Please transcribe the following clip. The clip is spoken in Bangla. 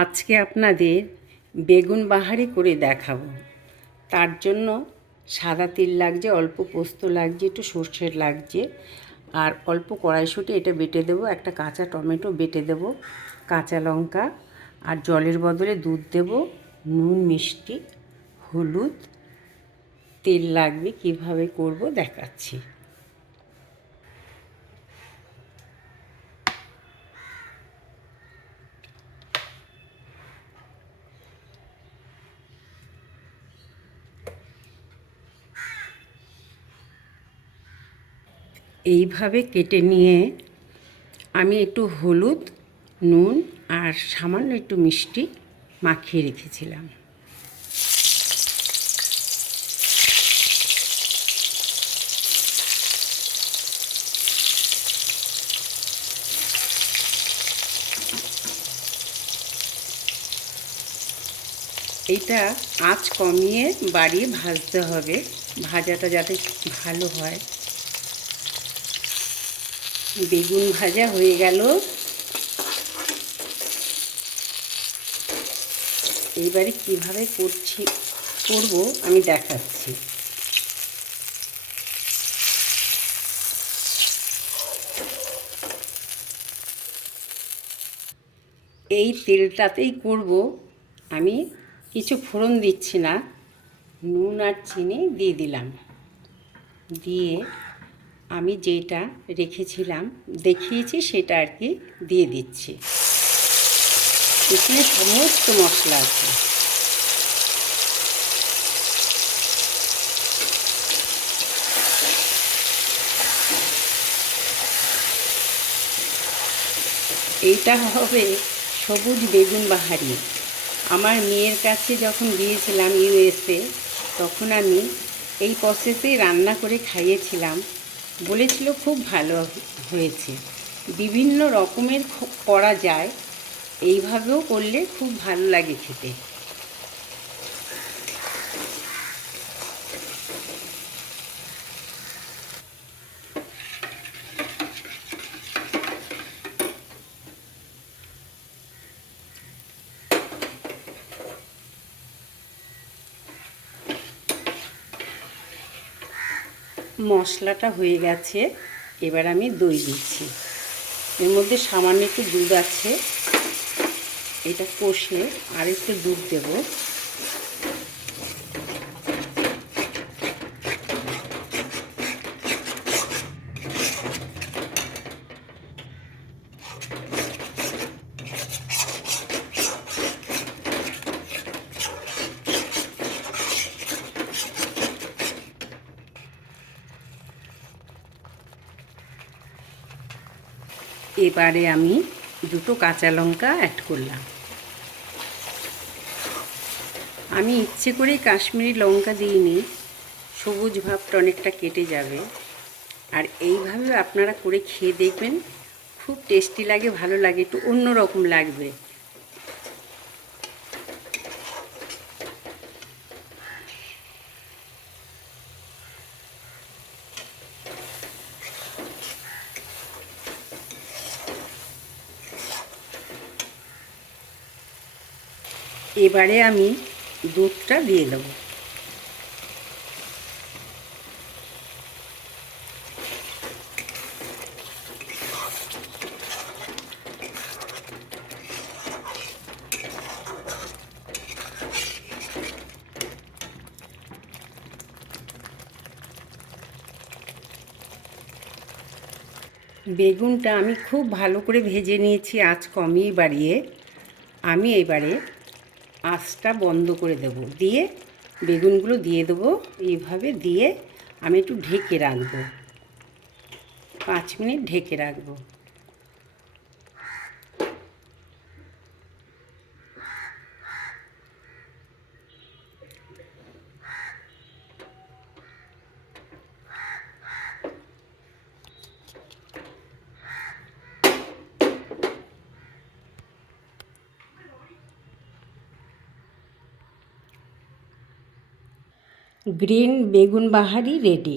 আজকে আপনাদের বেগুন বাহারি করে দেখাবো। তার জন্য সাদা তিল লাগছে, অল্প পোস্ত লাগছে, একটু সর্ষের লাগছে, আর অল্প কড়াইশুঁটি এটা বেটে দেবো, একটা কাঁচা টমেটো বেটে দেবো, কাঁচা লঙ্কা, আর জলের বদলে দুধ দেব, নুন, মিষ্টি, হলুদ, তেল লাগবে। কিভাবে করব দেখাচ্ছি। এইভাবে কেটে নিয়ে আমি একটু হলুদ, নুন আর সামান্য একটু মিষ্টি মাখিয়ে রেখেছিলাম। এইটা আঁচ কমিয়ে বাড়িয়ে ভাজতে হবে, ভাজাটা যাতে ভালো হয়। বেগুন ভাজা হয়ে গেল। এইবারে কিভাবে করব আমি দেখাচ্ছি। এই তেলটাতেই করব আমি, কিছু ফোড়ন দিচ্ছি না, নুন আর চিনি দিয়ে দিলাম। দিয়ে আমি যেটা রেখেছিলাম দেখিয়েছি সেটা আর কি দিয়ে দিচ্ছি। এখানে সমস্ত মশলা আছে। এইটা হবে সবুজ বেগুন বাহারি। আমার মেয়ের কাছে যখন গিয়েছিলাম ইউএসএ, তখন আমি এই প্রসেসেই রান্না করে খাইয়েছিলাম। বলেছিল খুব ভালো হয়েছে। বিভিন্ন রকমের করা যায়, এইভাবেও করলে খুব ভালো লাগে খেতে। মশলাটা হয়ে গেছে, এবার আমি দই দিচ্ছি। এর মধ্যে সামান্য একটু দুধ আছে, এটা কষে আর একটু দুধ দেব। এবারে আমি দুটো কাঁচা লঙ্কা অ্যাড করলাম। আমি ইচ্ছে করেই কাশ্মীরি লঙ্কা দিইনি, সবুজ ভাবটা অনেকটা কেটে যাবে। আর এইভাবে আপনারা করে খেয়ে দেখবেন, খুব টেস্টি লাগে, ভালো লাগে, একটু অন্য রকম লাগবে। এবারে আমি দুধটা দিয়ে দেবো। বেগুনটা আমি খুব ভালো করে ভেজে নিয়েছি, আঁচ কমিয়ে বাড়িয়ে। আমি এবারে আঁচটা বন্ধ করে দেব, দিয়ে বেগুনগুলো দিয়ে দেবো। এইভাবে দিয়ে আমি একটু ঢেকে রাখবো, 5 মিনিট ঢেকে রাখবো। গ্রিন বেগুন বাহারি রেডি।